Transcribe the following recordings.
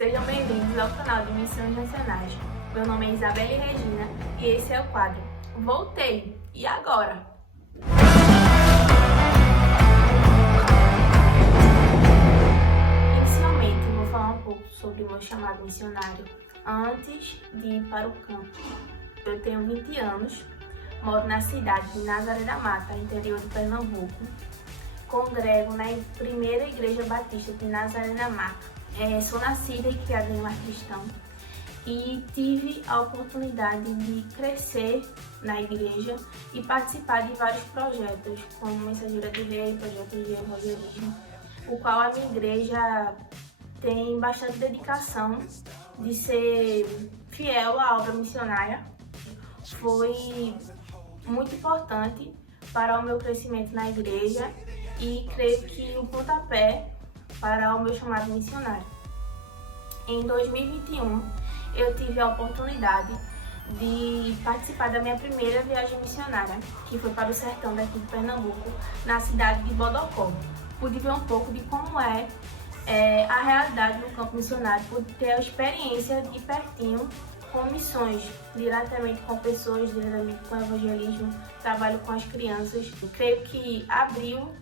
Sejam bem-vindos ao canal de Missões Nacionais. Meu nome é Isabelle Regina e esse é o quadro Voltei! E agora? Inicialmente, vou falar um pouco sobre o meu chamado missionário antes de ir para o campo. Eu tenho 20 anos, moro na cidade de Nazaré da Mata, interior de Pernambuco. Congrego na primeira igreja batista de Nazaré da Mata. Sou nascida e criada em lar cristão e tive a oportunidade de crescer na igreja e participar de vários projetos, como Mensageira do Rei, projetos de evangelismo, o qual a minha igreja tem bastante dedicação de ser fiel à obra missionária. Foi muito importante para o meu crescimento na igreja e creio que o pontapé para o meu chamado missionário. Em 2021, eu tive a oportunidade de participar da minha primeira viagem missionária, que foi para o sertão daqui de Pernambuco, na cidade de Bodocó. Pude ver um pouco de como é a realidade no campo missionário, pude ter a experiência de pertinho com missões, diretamente com pessoas, diretamente com evangelismo, trabalho com as crianças. Eu creio que abriu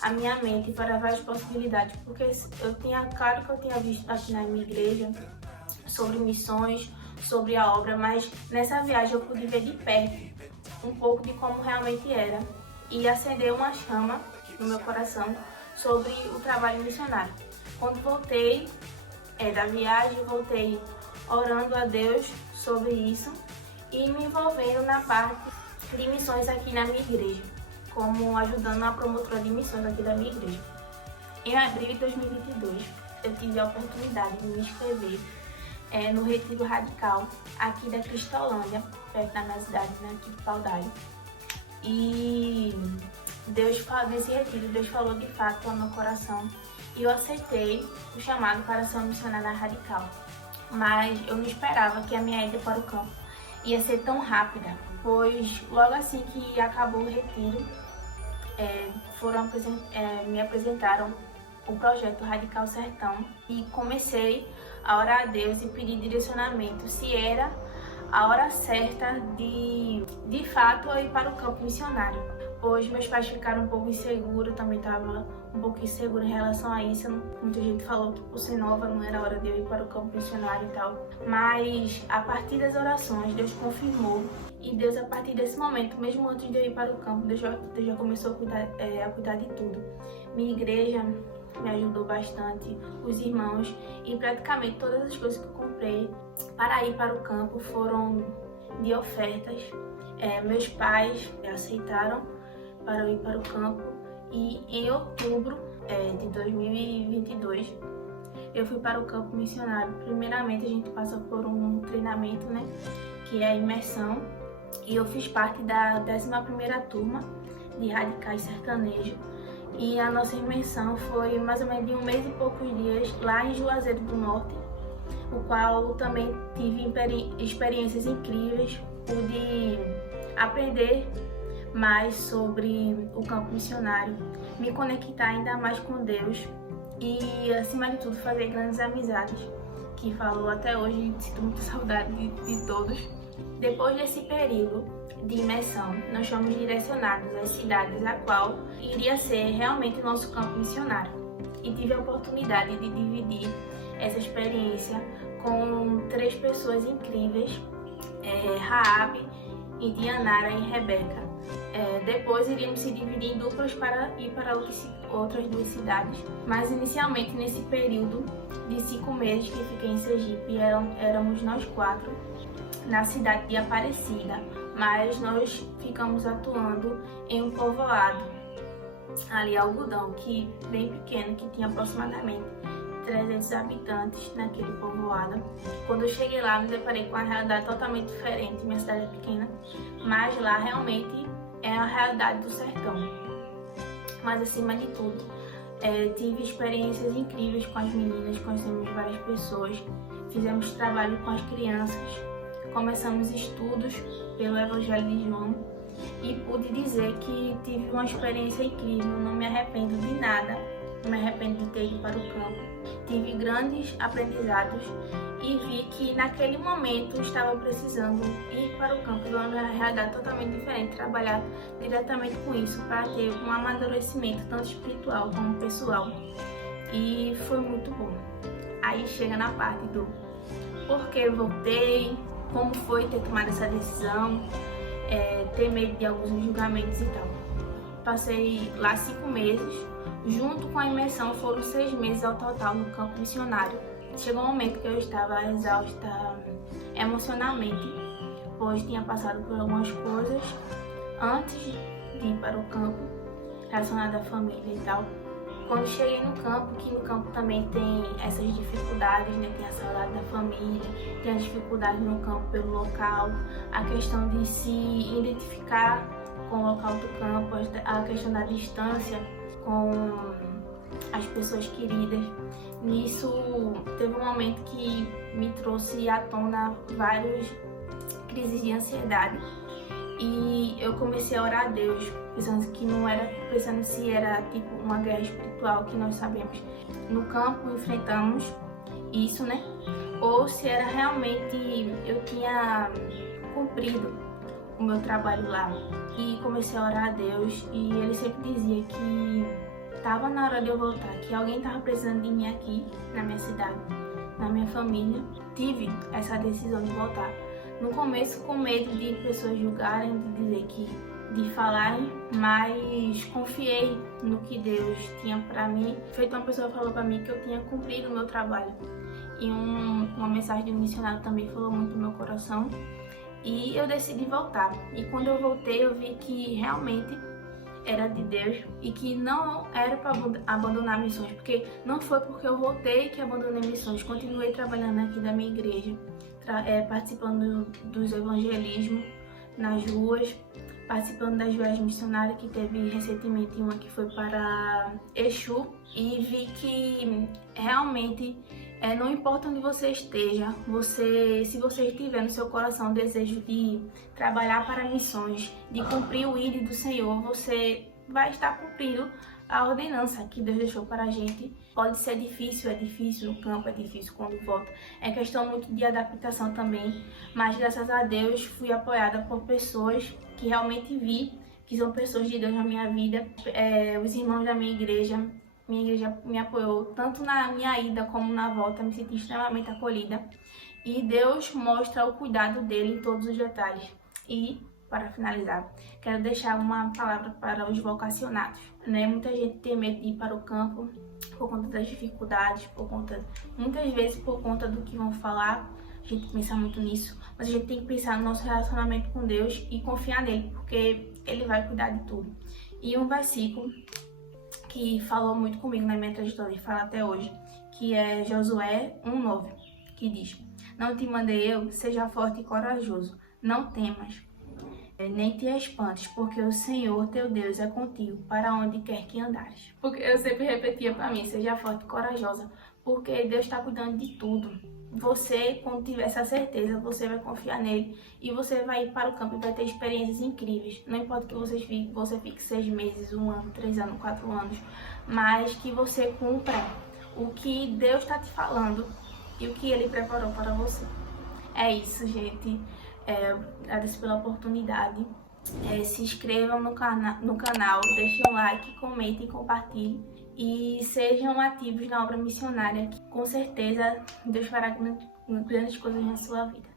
a minha mente para várias possibilidades, porque eu tinha, claro que eu tinha visto aqui na minha igreja sobre missões, sobre a obra, mas nessa viagem eu pude ver de perto um pouco de como realmente era e acender uma chama no meu coração sobre o trabalho missionário. Quando voltei da viagem, voltei orando a Deus sobre isso e me envolvendo na parte de missões aqui na minha igreja, como ajudando a promotora de missões aqui da minha igreja. Em abril de 2022, eu tive a oportunidade de me inscrever no Retiro Radical, aqui da Cristolândia, perto da minha cidade, né, aqui de Paudalho. E nesse retiro, Deus falou de fato ao meu coração e eu aceitei o chamado para ser uma missionária radical. Mas eu não esperava que a minha ida para o campo ia ser tão rápida, pois logo assim que acabou o retiro, me apresentaram o projeto Radical Sertão e comecei a orar a Deus e pedir direcionamento se era a hora certa de fato eu ir para o campo missionário. Pois meus pais ficaram um pouco inseguros, também estava um pouco insegura em relação a isso. Muita gente falou que por ser nova não era hora de eu ir para o campo missionário e tal. Mas a partir das orações, Deus confirmou. E Deus, a partir desse momento, mesmo antes de eu ir para o campo, Deus já começou a cuidar de tudo. Minha igreja me ajudou bastante, os irmãos, e praticamente todas as coisas que eu comprei para ir para o campo foram de ofertas. Meus pais aceitaram para eu ir para o campo e em outubro de 2022 eu fui para o campo missionário. Primeiramente a gente passa por um treinamento, né, que é a imersão, e eu fiz parte da 11ª turma de radicais sertanejo e a nossa imersão foi mais ou menos de 1 mês e poucos dias lá em Juazeiro do Norte, o qual também tive experiências incríveis, pude aprender mais sobre o campo missionário, me conectar ainda mais com Deus e, acima de tudo, fazer grandes amizades, que falo até hoje, sinto muita saudade de todos. Depois desse período de imersão, nós fomos direcionados às cidades a qual iria ser realmente o nosso campo missionário e tive a oportunidade de dividir essa experiência com 3 pessoas incríveis, Raabe, Indianara e Rebeca. Depois iríamos se dividir em duplas para ir para outras 2 cidades, mas inicialmente nesse período de 5 meses que fiquei em Sergipe, éramos nós 4 na cidade de Aparecida, mas nós ficamos atuando em um povoado, ali Algodão, que bem pequeno, que tinha aproximadamente 300 habitantes naquele povoado. Quando eu cheguei lá, me deparei com uma realidade totalmente diferente. Minha cidade é pequena, mas lá realmente é a realidade do sertão. Mas acima de tudo, tive experiências incríveis com as meninas, conhecemos várias pessoas, fizemos trabalho com as crianças, começamos estudos pelo Evangelho de João e pude dizer que tive uma experiência incrível. Não me arrependo de nada, não me arrependo de ter ido para o campo. tive grandes aprendizados e vi que naquele momento estava precisando ir para o campo de uma realidade totalmente diferente, trabalhar diretamente com isso para ter um amadurecimento tanto espiritual como pessoal. E foi muito bom. Aí chega na parte do porquê eu voltei, como foi ter tomado essa decisão, ter medo de alguns julgamentos e tal. Passei lá 5 meses, junto com a imersão foram 6 meses ao total no campo missionário. Chegou um momento que eu estava exausta emocionalmente, pois tinha passado por algumas coisas antes de ir para o campo, relacionado à família e tal. Quando cheguei no campo, que no campo também tem essas dificuldades, né? Tem a saudade da família, tem as dificuldades no campo pelo local, a questão de se identificar com o local do campo, a questão da distância com as pessoas queridas. Nisso, teve um momento que me trouxe à tona várias crises de ansiedade. E eu comecei a orar a Deus, pensando se era tipo uma guerra espiritual que nós sabemos. No campo enfrentamos isso, né? Ou se era realmente eu tinha cumprido o meu trabalho lá. E comecei a orar a Deus e ele sempre dizia que estava na hora de eu voltar, que alguém estava precisando de mim aqui na minha cidade, na minha família. Tive essa decisão de voltar. No começo, com medo de pessoas julgarem, de falarem, mas confiei no que Deus tinha para mim. Feito uma pessoa falou para mim que eu tinha cumprido o meu trabalho. E uma mensagem de um missionário também falou muito no meu coração. E eu decidi voltar. E quando eu voltei, eu vi que realmente era de Deus e que não era para abandonar missões, porque não foi porque eu voltei que abandonei missões. Continuei trabalhando aqui da minha igreja, participando dos evangelismos nas ruas, participando das viagens missionárias, que teve recentemente uma que foi para Exu, e vi que realmente não importa onde você esteja, se você tiver no seu coração o desejo de trabalhar para missões, de cumprir o ID do Senhor, você vai estar cumprindo a ordenança que Deus deixou para a gente. Pode ser difícil, é difícil no campo, é difícil quando volta. É questão muito de adaptação também, mas graças a Deus fui apoiada por pessoas que realmente vi que são pessoas de Deus na minha vida. Os irmãos da minha igreja me apoiou tanto na minha ida como na volta, me senti extremamente acolhida. E Deus mostra o cuidado dele em todos os detalhes. E, para finalizar, quero deixar uma palavra para os vocacionados, né? Muita gente tem medo de ir para o campo por conta das dificuldades, muitas vezes por conta do que vão falar. A gente pensa muito nisso, mas a gente tem que pensar no nosso relacionamento com Deus e confiar nele, porque ele vai cuidar de tudo. E um versículo que falou muito comigo na minha trajetória e fala até hoje, que é Josué 1:9, que diz: "Não te mandei eu, seja forte e corajoso, não temas, nem te espantes, porque o Senhor teu Deus é contigo para onde quer que andares." Porque eu sempre repetia para mim: seja forte e corajosa, porque Deus está cuidando de tudo. Você, quando tiver essa certeza, você vai confiar nele e você vai ir para o campo e vai ter experiências incríveis. Não importa que você fique 6 meses, 1 ano, 3 anos, 4 anos, mas que você cumpra o que Deus está te falando e o que ele preparou para você. É isso, gente. Agradeço pela oportunidade. Se inscrevam no canal, deixem um like, comentem, compartilhem e sejam ativos na obra missionária. Com certeza Deus fará grandes coisas na sua vida.